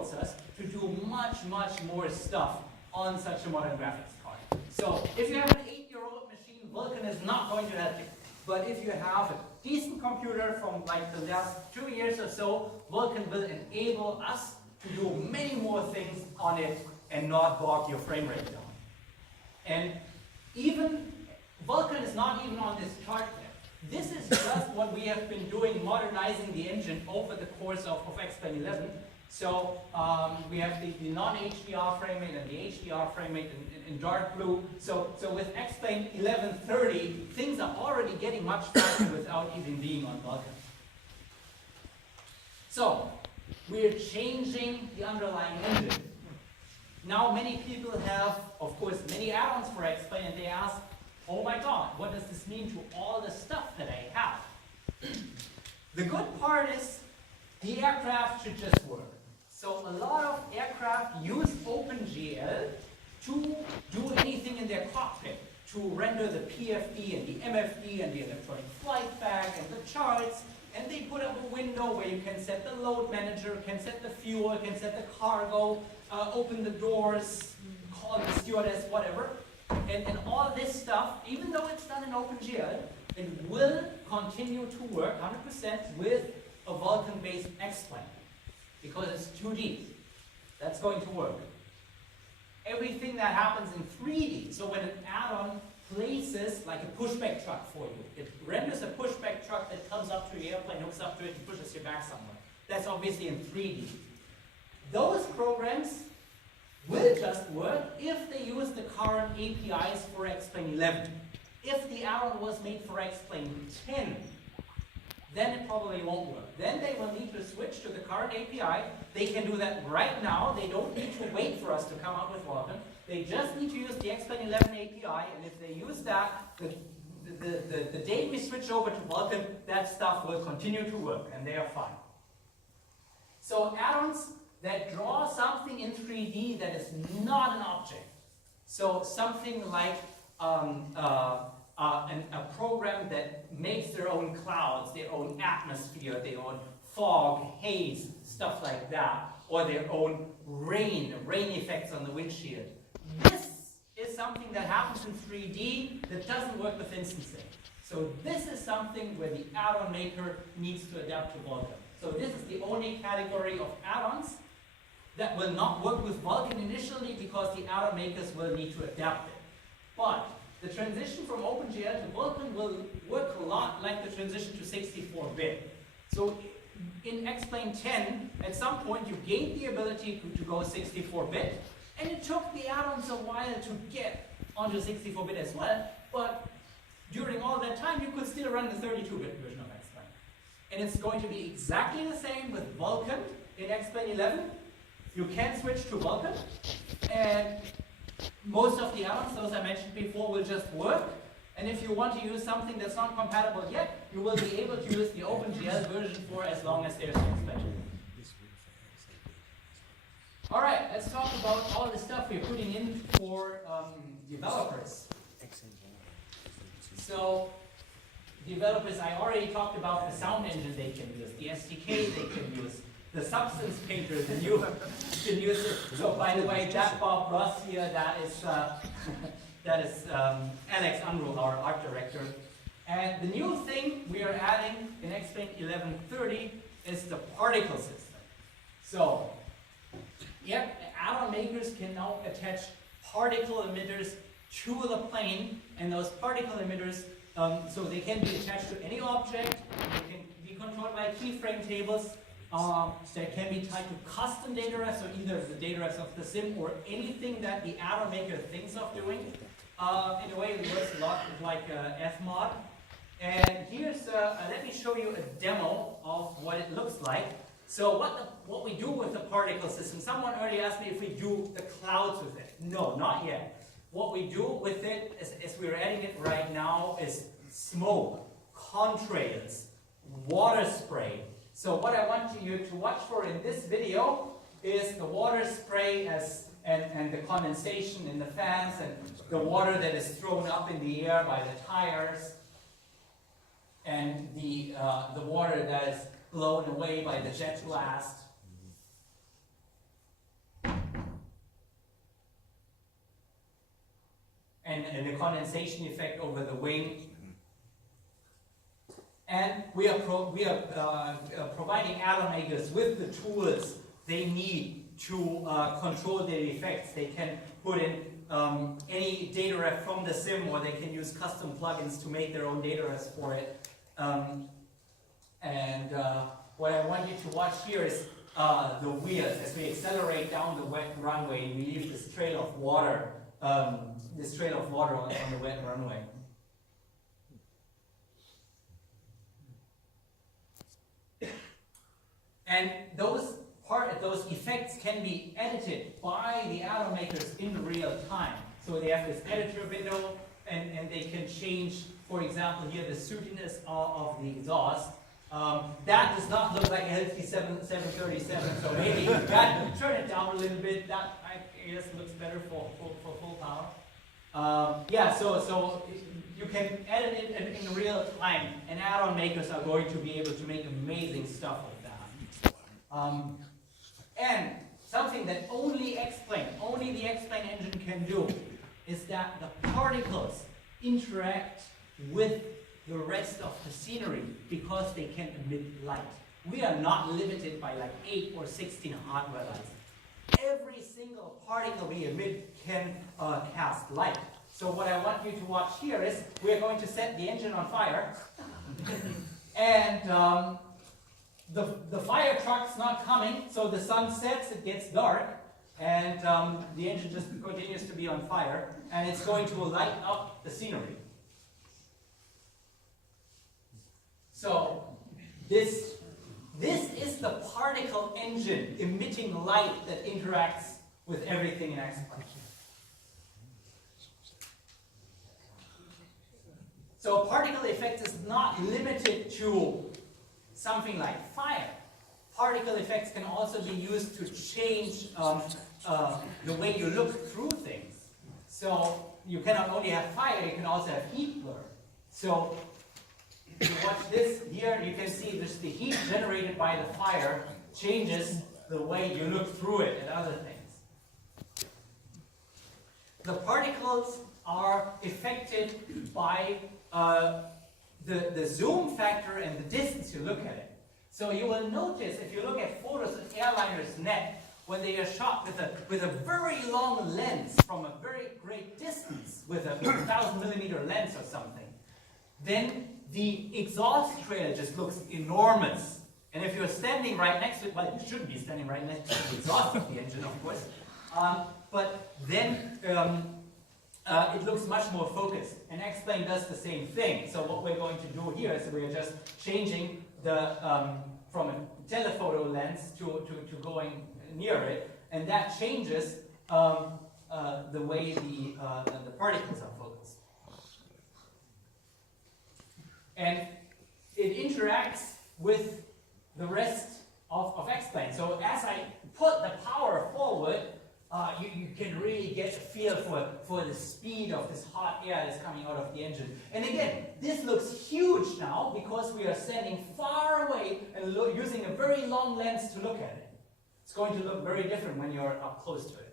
enables us to do much, much more stuff on such a modern graphics card. So if you have an 8-year-old machine, Vulkan is not going to help you. But if you have a decent computer from like the last 2 years or so, Vulkan will enable us to do many more things on it and not bog your frame rate down. And even Vulkan is not even on this chart yet. This is just what we have been doing, modernizing the engine over the course of Xplane 11. So we have the non-HDR frame rate and the HDR frame rate in dark blue. So with Xplane 1130, things are already getting much faster without even being on Vulkan. So we're changing the underlying engine. Now many people have, of course, many add-ons for Xplane, and they ask, oh my god, what does this mean to all the stuff that I have? The good part is the aircraft should just work. So a lot of aircraft use OpenGL to do anything in their cockpit, to render the PFD and the MFD and the electronic flight bag and the charts, and they put up a window where you can set the load manager, can set the fuel, can set the cargo, open the doors, call the stewardess, whatever. And all this stuff, even though it's done in OpenGL, it will continue to work 100% with a Vulkan-based Xplane. Because it's 2D. That's going to work. Everything that happens in 3D, so when an add-on places like a pushback truck for you, it renders a pushback truck that comes up to your airplane, hooks up to it, and pushes you back somewhere. That's obviously in 3D. Those programs will just work if they use the current APIs for Xplane 11. If the add-on was made for Xplane 10, then it probably won't work. Then they will need to switch to the current API. They can do that right now. They don't need to wait for us to come out with Vulkan. They just need to use the Xplane 11 API, and if they use that, the day we switch over to Vulkan, that stuff will continue to work, and they are fine. So add-ons that draw something in 3D that is not an object. So something like a program that makes their own clouds, their own atmosphere, their own fog, haze, stuff like that, or their own rain effects on the windshield. This is something that happens in 3D that doesn't work with instancing. So this is something where the add-on maker needs to adapt to Vulkan. So this is the only category of add-ons that will not work with Vulkan initially because the add-on makers will need to adapt it. But the transition from OpenGL to Vulkan will work a lot like the transition to 64-bit. So in Xplane 10, at some point you gained the ability to go 64-bit, and it took the add-ons a while to get onto 64-bit as well, but during all that time you could still run the 32-bit version of Xplane. And it's going to be exactly the same with Vulkan in Xplane 11. You can switch to Vulkan, and most of the add-ons, those I mentioned before, will just work. And if you want to use something that's not compatible yet, you will be able to use the OpenGL version for as long as there's an expansion. All right, let's talk about all the stuff we're putting in for developers. So, developers, I already talked about the sound engine they can use, the SDK they can use, the Substance Painter, the new So by the way, that Bob Ross here, that is Alex Unruh, our art director. And the new thing we are adding in Xplane 1130 is the particle system. So, yep, add-on makers can now attach particle emitters to the plane, and those particle emitters, so they can be attached to any object, they can be controlled by keyframe tables, that can be tied to custom data refs, so either the data refs of the sim or anything that the add-on maker thinks of doing. In a way, it works a lot with like Fmod. And here's, let me show you a demo of what it looks like. So what we do with the particle system, someone already asked me if we do the clouds with it. No, not yet. What we do with it, as we're adding it right now, is smoke, contrails, water spray. So what I want you to watch for in this video is the water spray and the condensation in the fans and the water that is thrown up in the air by the tires and the water that is blown away by the jet blast. and the condensation effect over the wing. And we are providing automakers with the tools they need to control their effects. They can put in any data ref from the sim, or they can use custom plugins to make their own data refs for it. What I want you to watch here is the wheels. As we accelerate down the wet runway, we leave this trail of water, on the wet runway. And those effects can be edited by the automakers in real time. So they have this editor window, and they can change, for example, here the sootiness of the exhaust. That does not look like a healthy 737, so maybe turn it down a little bit. That, I guess, looks better for full power. Yeah, so you can edit it in real time, and add-on makers are going to be able to make amazing stuff with that. And something that only the Xplane engine can do is that the particles interact with the rest of the scenery because they can emit light. We are not limited by like 8 or 16 hardware lights. Every single particle we emit can cast light. So what I want you to watch here is we are going to set the engine on fire, and the fire truck's not coming, so the sun sets, it gets dark, and the engine just continues to be on fire, and it's going to light up the scenery. So this is the particle engine emitting light that interacts with everything in Xplane. So particle effect is not limited to something like fire. Particle effects can also be used to change the way you look through things. So you cannot only have fire, you can also have heat blur. So if you watch this here, you can see just the heat generated by the fire changes the way you look through it and other things. The particles are affected by the zoom factor and the distance you look at it. So you will notice, if you look at photos of airliners net, when they are shot with a very long lens from a very great distance, with a 1,000mm lens or something, then the exhaust trail just looks enormous. And if you're standing right next to it, well, you shouldn't be standing right next to the exhaust of the engine, of course, but then it looks much more focused. And Xplane does the same thing. So what we're going to do here is we're just changing the from a telephoto lens to going near it, and that changes the way the particles are focused. And it interacts with the rest of Xplane. So as I put the power forward, you can really get a feel for the speed of this hot air that's coming out of the engine. And again, this looks huge now because we are standing far away and using a very long lens to look at it. It's going to look very different when you're up close to it.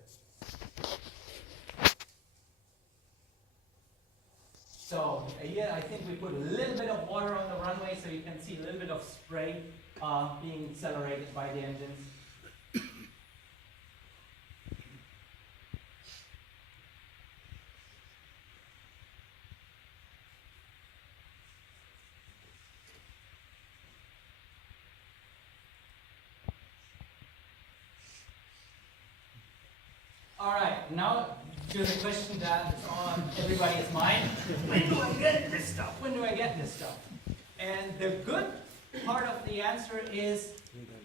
So here I think we put a little bit of water on the runway so you can see a little bit of spray being accelerated by the engines. All right, now to the question that is on everybody's mind: when do I get this stuff? When do I get this stuff? And the good part of the answer is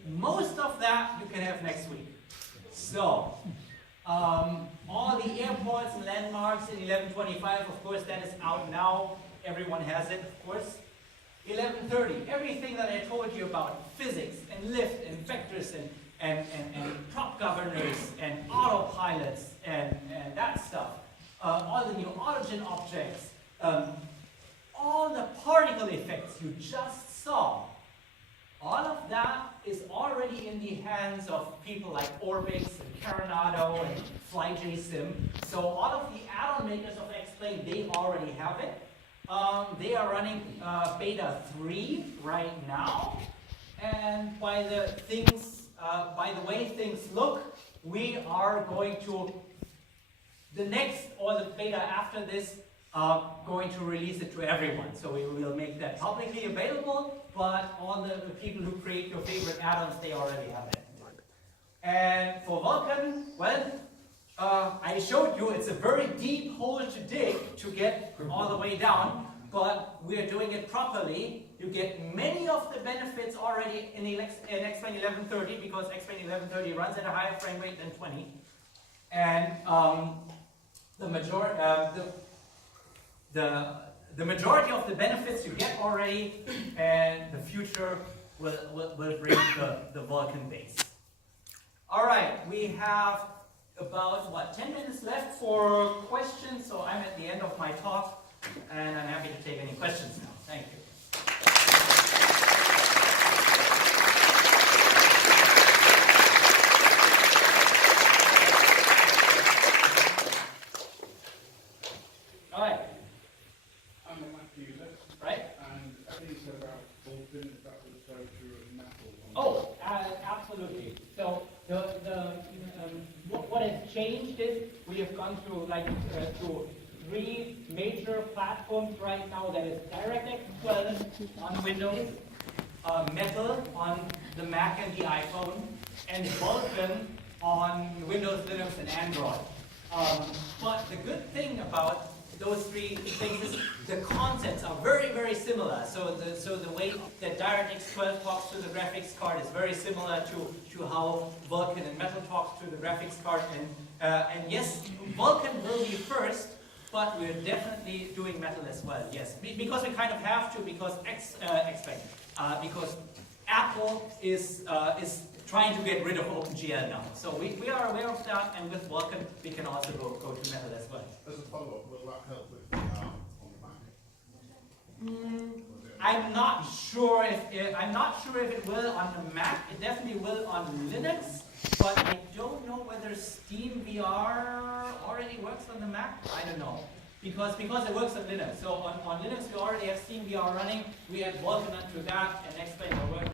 most of that you can have next week. So all the airports and landmarks in 1125, of course, that is out now. Everyone has it, of course. 1130, everything that I told you about, physics and lift and vectors and prop governors and autopilots and that stuff, all the new origin objects, all the particle effects you just saw, all of that is already in the hands of people like Orbix and Coronado and Flightsim. So all of the add-on makers of Xplane, they already have it. They are running beta 3 right now. And by the way things look, we are going to, the next or the beta after this, going to release it to everyone. So we will make that publicly available, but all the people who create your favorite add-ons, they already have it. And for Vulkan, well, I showed you it's a very deep hole to dig to get all the way down, but we're doing it properly. You get many of the benefits already in Xplane 1130 because Xplane 1130 runs at a higher frame rate than 20. And the majority of the benefits you get already, and the future will bring the Vulkan base. All right, we have about 10 minutes left for questions, so I'm at the end of my talk, and I'm happy to take any questions now. Thank you. All right. I'm a Mac user. Right. And I think you said about Vulkan, is that also true of metal? Oh, absolutely. So what has changed is we have gone through through 3 major platforms right now. That is DirectX 12 on Windows, Metal on the Mac and the iPhone, and Vulkan on Windows, Linux, and Android. But the good thing about those 3 things is the contents are very, very similar. So the way that DirectX 12 talks to the graphics card is very similar to how Vulkan and Metal talks to the graphics card. And yes, Vulkan will be first, but we're definitely doing Metal as well. Yes, because we kind of have to, because because Apple is trying to get rid of OpenGL now. So we are aware of that, and with Vulkan we can also go to Metal as well. As a follow-up, will that help with the on the Mac? I'm not sure if it will on the Mac. It definitely will on Linux, but I don't know whether Steam VR already works on the Mac. I don't know. Because it works on Linux. So on Linux we already have Steam VR running. We add Vulkan onto that, and Xplane will work.